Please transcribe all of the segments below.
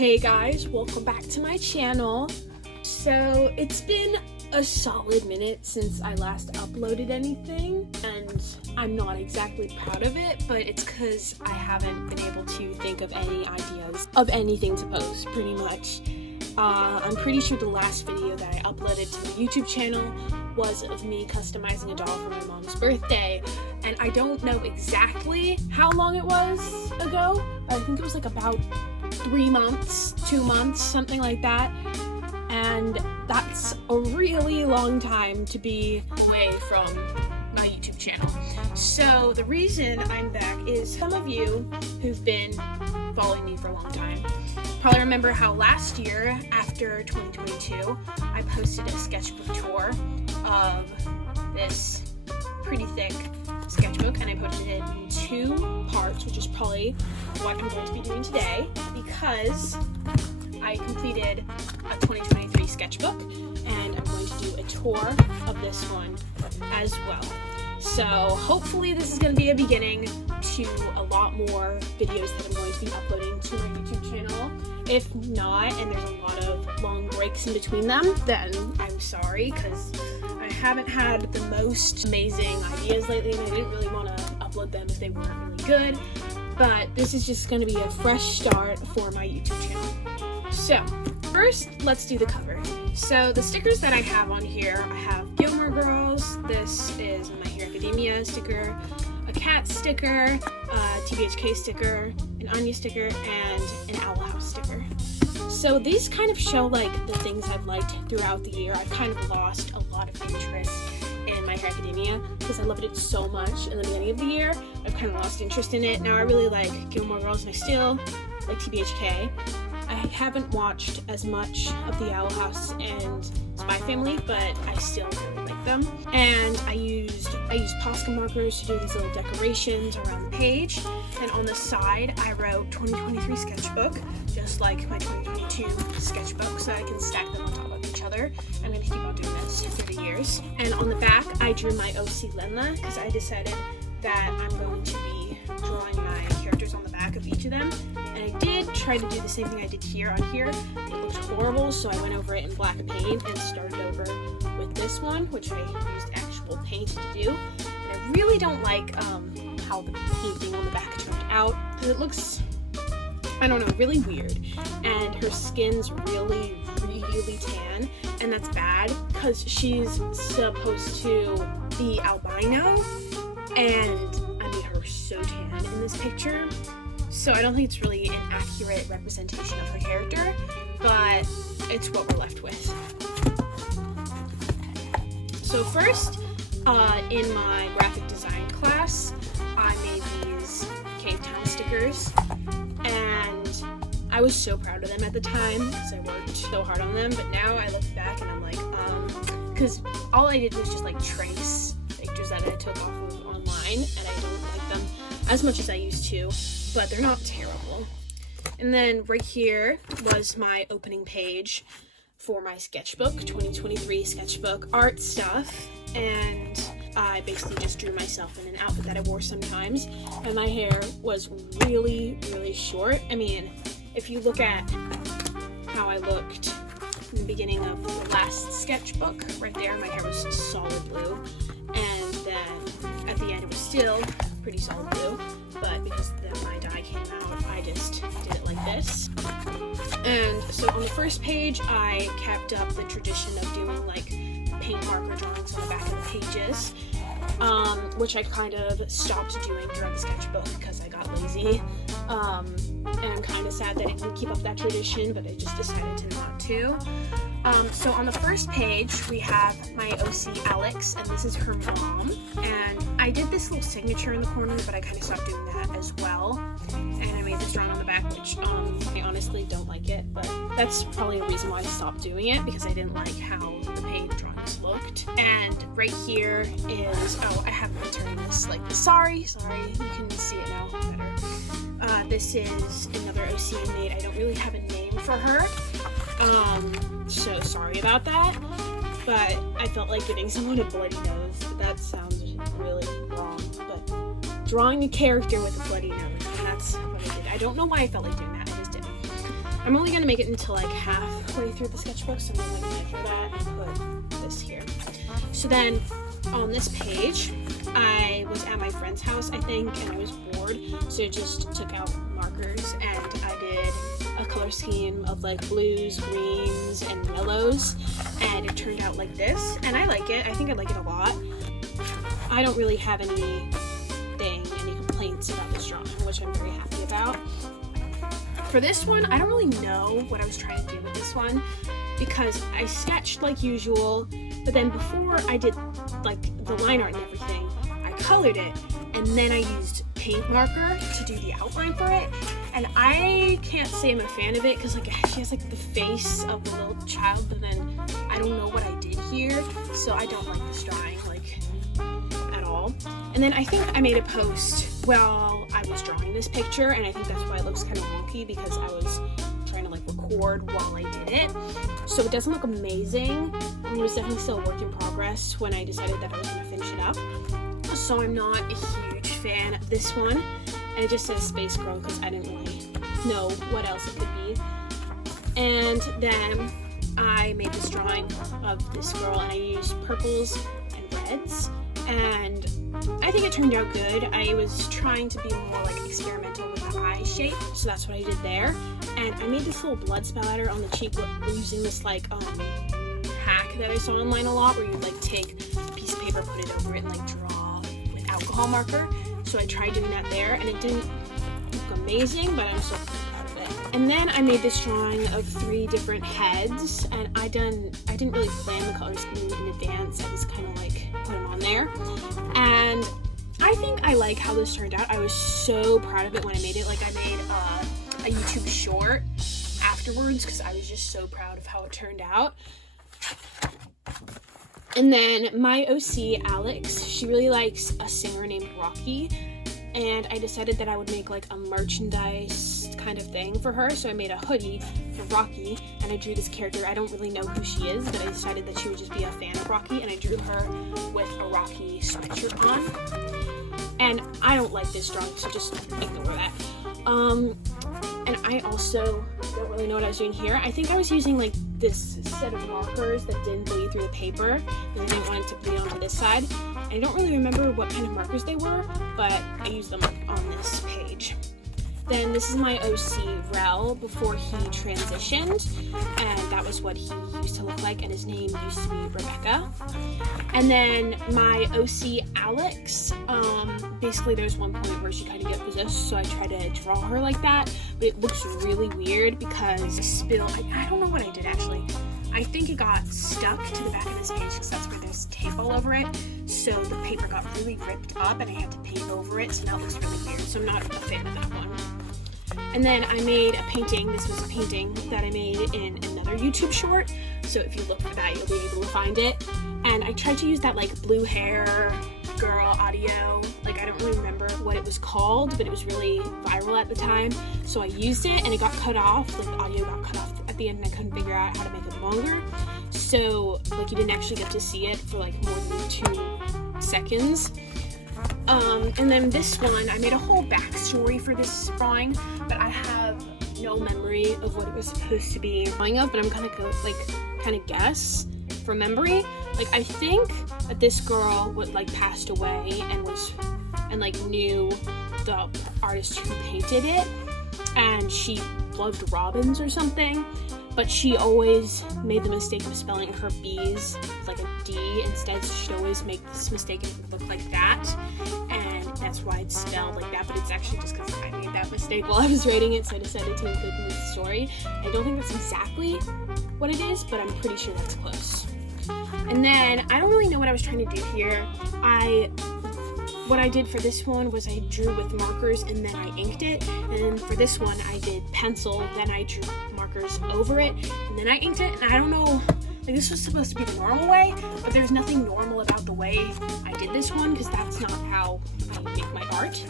Hey guys, welcome back to my channel. So it's been a solid minute since I last uploaded anything, and I'm not exactly proud of it, but it's because I haven't been able to think of any ideas of anything to post, pretty much. I'm pretty sure the last video that I uploaded to my YouTube channel was of me customizing a doll for my mom's birthday, and I don't know exactly how long it was ago, but I think it was like about 3 months, 2 months, something like that. And that's a really long time to be away from my YouTube channel. So the reason I'm back is some of you who've been following me for a long time probably remember how last year, after 2022, I posted a sketchbook tour of this pretty thick sketchbook, and I posted it in 2 parts, which is probably what I'm going to be doing today, because I completed a 2023 sketchbook, and I'm going to do a tour of this one as well. So hopefully this is going to be a beginning to a lot more videos that I'm going to be uploading to my YouTube channel. If not, and there's a lot of long breaks in between them, then I'm sorry, because I haven't had the most amazing ideas lately, and I didn't really want to upload them if they weren't really good. But this is just going to be a fresh start for my YouTube channel. So first, let's do the cover. So the stickers that I have on here, I have Gilmore Girls, this is My Hero Academia sticker, a cat sticker, a TBHK sticker, an Anya sticker, and an Owl House sticker. So these kind of show like the things I've liked throughout the year. I've kind of lost a lot of interest in My Hero Academia because I loved it so much in the beginning of the year. I've kind of lost interest in it. Now I really like Gilmore Girls, and I still like TBHK. I haven't watched as much of the Owl House and Spy Family, but I still really like them. And I used Posca markers to do these little decorations around the page. And on the side, I wrote 2023 sketchbook, just like my 2022 sketchbook, so I can stack them on top of each other. I'm going to keep on doing this through the years. And on the back, I drew my OC Lenla, because I decided that I'm going to be drawing my characters on the back of each of them. And I did try to do the same thing I did here on here. It looked horrible, so I went over it in black paint and started over with this one, which I used actual paint to do. And I really don't like how the painting on the back turned out, because it looks, I don't know, really weird. And her skin's really tan, and that's bad because she's supposed to be albino, and I made her so tan in this picture. So I don't think it's really an accurate representation of her character, but it's what we're left with. So first, in my graphic design class, I made these Cave Town stickers, and I was so proud of them at the time because I worked so hard on them, but now I look back and I'm like, because all I did was just like trace pictures that I took off of online, and I don't like them as much as I used to, but they're not terrible. And then right here was my opening page for my sketchbook, 2023 sketchbook art stuff, and I basically just drew myself in an outfit that I wore sometimes, and my hair was really short. I mean, if you look at how I looked in the beginning of the last sketchbook, right there, my hair was solid blue, and then at the end it was still pretty solid blue, but because my dye came out, I just did it like this. And so on the first page, I kept up the tradition of doing like paint marker drawings on the back of the pages, which I kind of stopped doing during the sketchbook because I got lazy. And I'm kind of sad that I didn't keep up that tradition, but I just decided to not to. So on the first page, we have my OC Alex, and this is her mom. And I did this little signature in the corner, but I kind of stopped doing that as well. And I made this drawing on the back, which I honestly don't like it, but that's probably a reason why I stopped doing it, because I didn't like how the paint drawings looked. And right here is, oh, I haven't been turning this like this. Sorry, you can see it now better. This is another OC I made. I don't really have a name for her, so sorry about that, but I felt like giving someone a bloody nose. That sounds really wrong, but drawing a character with a bloody nose, and that's what I did. I don't know why I felt like doing that, I just did. I'm only gonna make it until like halfway through the sketchbook, so I'm gonna like measure that and put this here. So then on this page, I was at my friend's house, I think, and I was bored, so I just took out markers and I did a color scheme of like blues, greens, and yellows, and it turned out like this, and I like it. I think I like it a lot. I don't really have any complaints about this drawing, which I'm very happy about. For this one, I don't really know what I was trying to do with this one, because I sketched like usual, but then before I did like the line art and everything, I colored it, and then I used paint marker to do the outline for it, and I can't say I'm a fan of it, because like she has like the face of a little child, but then I don't know what I did here, so I don't like this drawing like at all. And then I think I made a post while I was drawing this picture, and I think that's why it looks kind of wonky, because I was trying to like record while I did it, so it doesn't look amazing. It was definitely still a work in progress when I decided that I was going to finish it up, so I'm not a huge fan of this one, and it just says Space Girl because I didn't really know what else it could be. And then I made this drawing of this girl, and I used purples and reds, and I think it turned out good. I was trying to be more like experimental with the eye shape, so that's what I did there. And I made this little blood splatter on the cheek using this like hack that I saw online a lot, where you like take a piece of paper, put it over it, and like draw with alcohol marker. So I tried doing that there, and it didn't look amazing, but I'm still pretty proud of it. And then I made this drawing of 3 different heads, and I didn't really plan the color scheme in advance. I just kind of like put them on there, and I think I like how this turned out. I was so proud of it when I made it. Like I made a YouTube short afterwards because I was just so proud of how it turned out. And then my OC, Alex, she really likes a singer named Rocky, and I decided that I would make like a merchandise kind of thing for her, so I made a hoodie for Rocky, and I drew this character. I don't really know who she is, but I decided that she would just be a fan of Rocky, and I drew her with a Rocky sweatshirt on. And I don't like this drawing, so just ignore that. And I also don't really know what I was doing here. I think I was using like this set of markers that didn't bleed through the paper, because I didn't want it to bleed onto this side. And I don't really remember what kind of markers they were, but I used them on this page. Then this is my OC, Rel, before he transitioned, and that was what he used to look like, and his name used to be Rebecca. And then my OC, Alex, basically there's one point where she kind of gets possessed, so I try to draw her like that, but it looks really weird because I don't know what I did actually. I think it got stuck to the back of this page because that's where there's tape all over it, so the paper got really ripped up and I had to paint over it, so now it looks really weird, so I'm not a fan of that one. And then I made a painting. This was a painting that I made in another YouTube short, so if you look for that, you'll be able to find it. And I tried to use that like blue hair girl audio, like I don't really remember what it was called, but it was really viral at the time, so I used it and it got cut off, like the audio got cut off at the end, and I couldn't figure out how to make it longer, so like you didn't actually get to see it for like more than 2 seconds. And then this one, I made a whole backstory for this drawing, but I have no memory of what it was supposed to be drawing of, but I'm gonna go like kind of guess from memory. Like I think that this girl was like passed away and like knew the artist who painted it, and she loved robins or something, but she always made the mistake of spelling her B's with like a D instead, so she'd always make this mistake and it would look like that, and that's why it's spelled like that, but it's actually just because I made that mistake while I was writing it, so I decided to include it in the story. I don't think that's exactly what it is, but I'm pretty sure that's close. And then I don't really know what I was trying to do here. What I did for this one was I drew with markers and then I inked it, and for this one I did pencil, then I drew markers over it, and then I inked it, and I don't know, like this was supposed to be the normal way, but there's nothing normal about the way I did this one, because that's not how I make my art.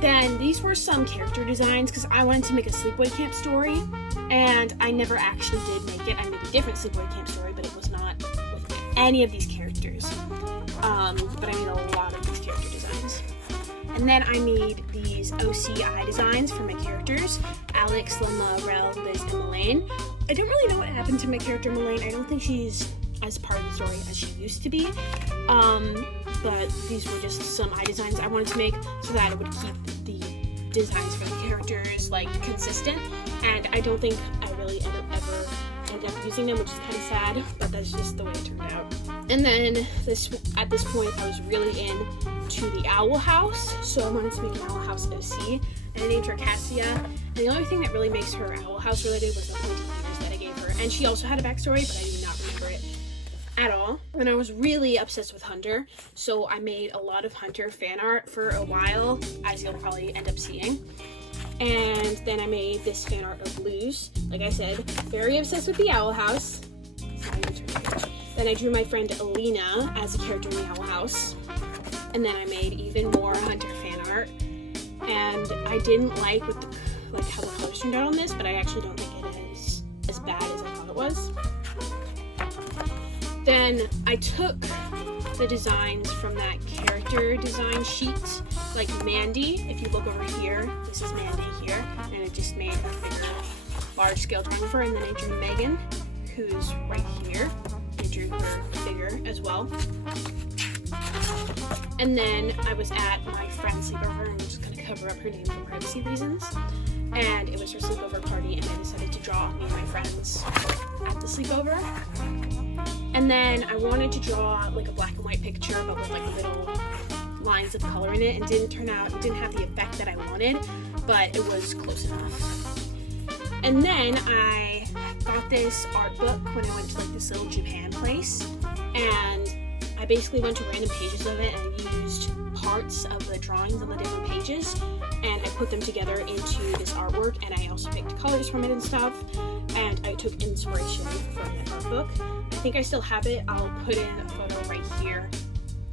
Then these were some character designs, because I wanted to make a sleepaway camp story, and I never actually did make it. I made a different sleepaway camp story, but it was not with any of these characters. But I made a lot of these character designs. And then I made these OCI designs for my characters, Alex, Lemma, Rel, Liz, and Elaine. I don't really know what happened to my character Elaine. I don't think she's as part of the story as she used to be. But these were just some eye designs I wanted to make so that it would keep the designs for the characters like consistent. And I don't think I really ever ended up using them, which is kind of sad, but that's just the way it turned out. And then at this point I was really into the owl house, so I wanted to make an owl house OC, and I named her Cassia. And the only thing that really makes her owl house related was the pointy ears that I gave her. And she also had a backstory, but I do not remember it at all. And I was really obsessed with Hunter, so I made a lot of Hunter fan art for a while, as you'll probably end up seeing. And then I made this fan art of Luz. Like I said, very obsessed with the owl house. Then I drew my friend Alina as a character in the owl house. And then I made even more Hunter fan art. And I didn't like how the colors turned out on this, but I actually don't think it is as bad as I thought it was. Then I took the designs from that character design sheet, like Mandy. If you look over here, this is Mandy here, and I just made a bigger, large scale drawing of her. And then I drew Megan, who's right here. I drew her bigger as well. And then I was at my friend's sleepover, and I'm just gonna cover up her name for privacy reasons. And it was her sleepover party, and I decided to draw me and my friends at the sleepover. And then I wanted to draw like a black and white picture, but with like little lines of color in it, and it didn't have the effect that I wanted, but it was close enough. And then I got this art book when I went to like this little Japan place, and I basically went to random pages of it and used parts of the drawings on the different pages, and I put them together into this artwork, and I also picked colors from it and stuff, and I took inspiration from that art book. I think I still have it. I'll put in a photo right here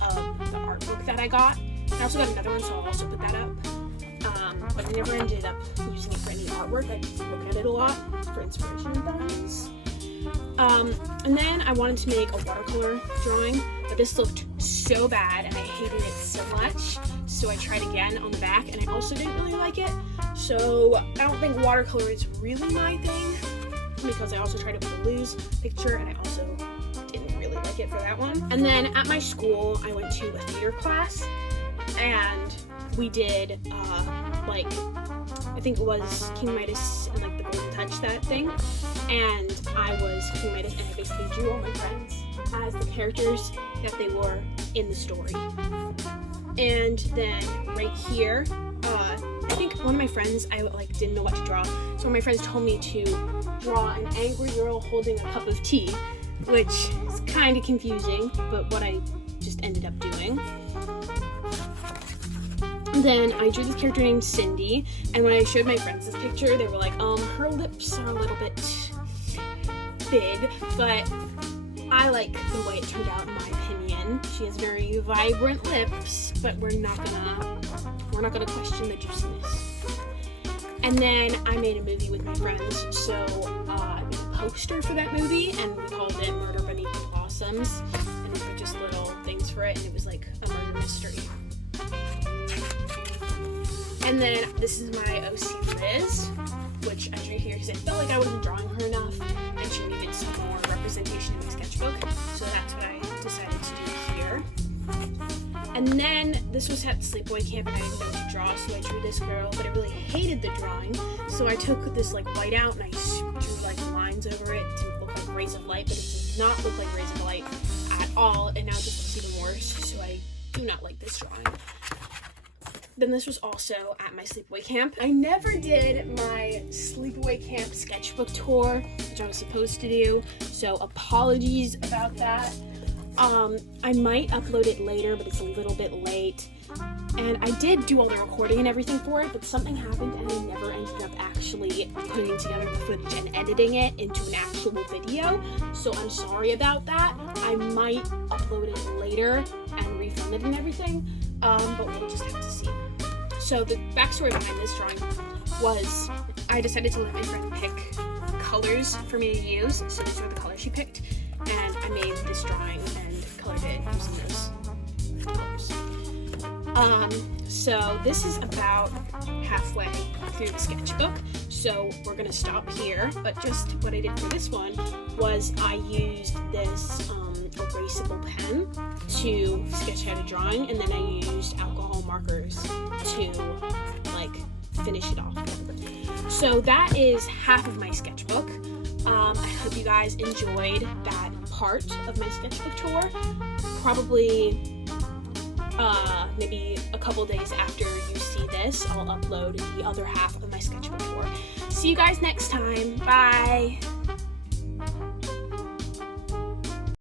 of the art book that I got. I also got another one, so I'll also put that up. But I never ended up using it for any artwork. I just look at it a lot for inspiration and things. And then I wanted to make a watercolor drawing, but this looked so bad and I hated it so much, so I tried again on the back, and I also didn't really like it. So I don't think watercolor is really my thing, because I also tried it with a Luz picture and I also didn't really like it for that one. And then at my school I went to a theater class, and we did I think it was King Midas and like the Golden Touch, that thing, and I was King Midas, and I basically drew all my friends as the characters that they were in the story. And then right here, I think one of my friends, I didn't know what to draw, so one of my friends told me to draw an angry girl holding a cup of tea, which is kind of confusing, but what I just ended up doing. Then I drew this character named Cindy, and when I showed my friends this picture, they were like, her lips are a little bit big, but I like the way it turned out in my opinion. She has very vibrant lips, but we're not gonna question the juiciness. And then I made a movie with my friends, so I made a poster for that movie, and we called it Murder Beneath the Blossoms, and we put just little things for it, and it was like a murder mystery. And then this is my OC Liz, which I drew here because I felt like I wasn't drawing her enough, and she needed some more representation in my sketchbook, so that's what I decided to do here. And then this was at sleepaway camp, and I didn't know to draw, so I drew this girl, but I really hated the drawing, so I took this white out and I drew lines over it to look like rays of light, but it did not look like rays of light at all, and now it just looks even worse, so I do not like this drawing. Then this was also at my sleepaway camp. I never did my sleepaway camp sketchbook tour, which I was supposed to do, so apologies about that. I might upload it later, but it's a little bit late. And I did do all the recording and everything for it, but something happened and I never ended up actually putting together the footage and editing it into an actual video, so I'm sorry about that. I might upload it later and refilm it and everything, but we'll just have to see. So the backstory behind this drawing was I decided to let my friend pick colors for me to use, so these were the colors she picked, and I made this drawing and colored it using those colors. So this is about halfway through the sketchbook, so we're gonna stop here. But just what I did for this one was I used this erasable pen to sketch out a drawing, and then I used alcohol markers to like finish it off. So that is half of my sketchbook. I hope you guys enjoyed that part of my sketchbook tour. Probably maybe a couple days after you see this, I'll upload the other half of my sketchbook tour. See you guys next time. Bye!